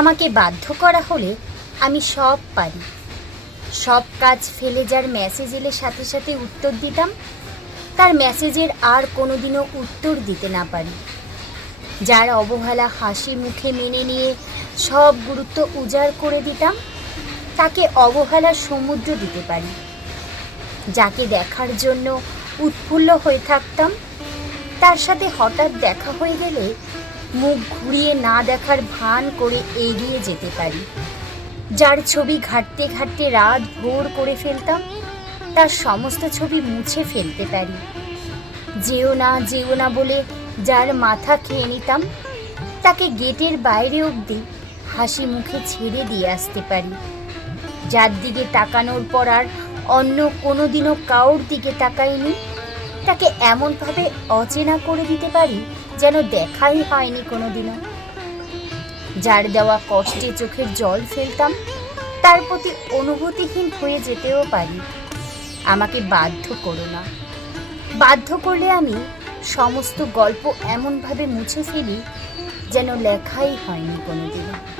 আমাকে বাধ্য করা হলে আমি সব পারি। সব কাজ ফেলে যার মেসেজ এলে সাথে সাথে উত্তর দিতাম, তার মেসেজের আর কোনোদিনও উত্তর দিতে না পারি। যার অবহেলা হাসি মুখে মেনে নিয়ে সব গুরুত্ব উজাড় করে দিতাম, তাকে অবহেলার সমুদ্র দিতে পারি। যাকে দেখার জন্য উৎফুল্ল হয়ে থাকতাম, তার সাথে হঠাৎ দেখা হয়ে গেলে মুখ ঘুরিয়ে না দেখার ভান করে এগিয়ে যেতে পারি। যার ছবি ঘাটতে ঘাটতে রাত ভোর করে ফেলতাম, তার সমস্ত ছবি মুছে ফেলতে পারি। যেও না যেও না বলে যার মাথা খেয়ে নিতাম, তাকে গেটের বাইরে অবধি হাসি মুখে ছেড়ে দিয়ে আসতে পারি। যার দিকে তাকানোর পর আর অন্য কোনোদিনও কাউর দিকে তাকাইনি তাকে এমনভাবে অচেনা করে দিতে পারি যেন দেখাই হয়নি কোনো দিনও যার দেওয়া কষ্টে চোখের জল ফেলতাম, তার প্রতি অনুভূতিহীন হয়ে যেতেও পারি। আমাকে বাধ্য করো না। বাধ্য করলে আমি সমস্ত গল্প এমনভাবে মুছে ফেলি যেন লেখাই হয়নি কোনোদিনও।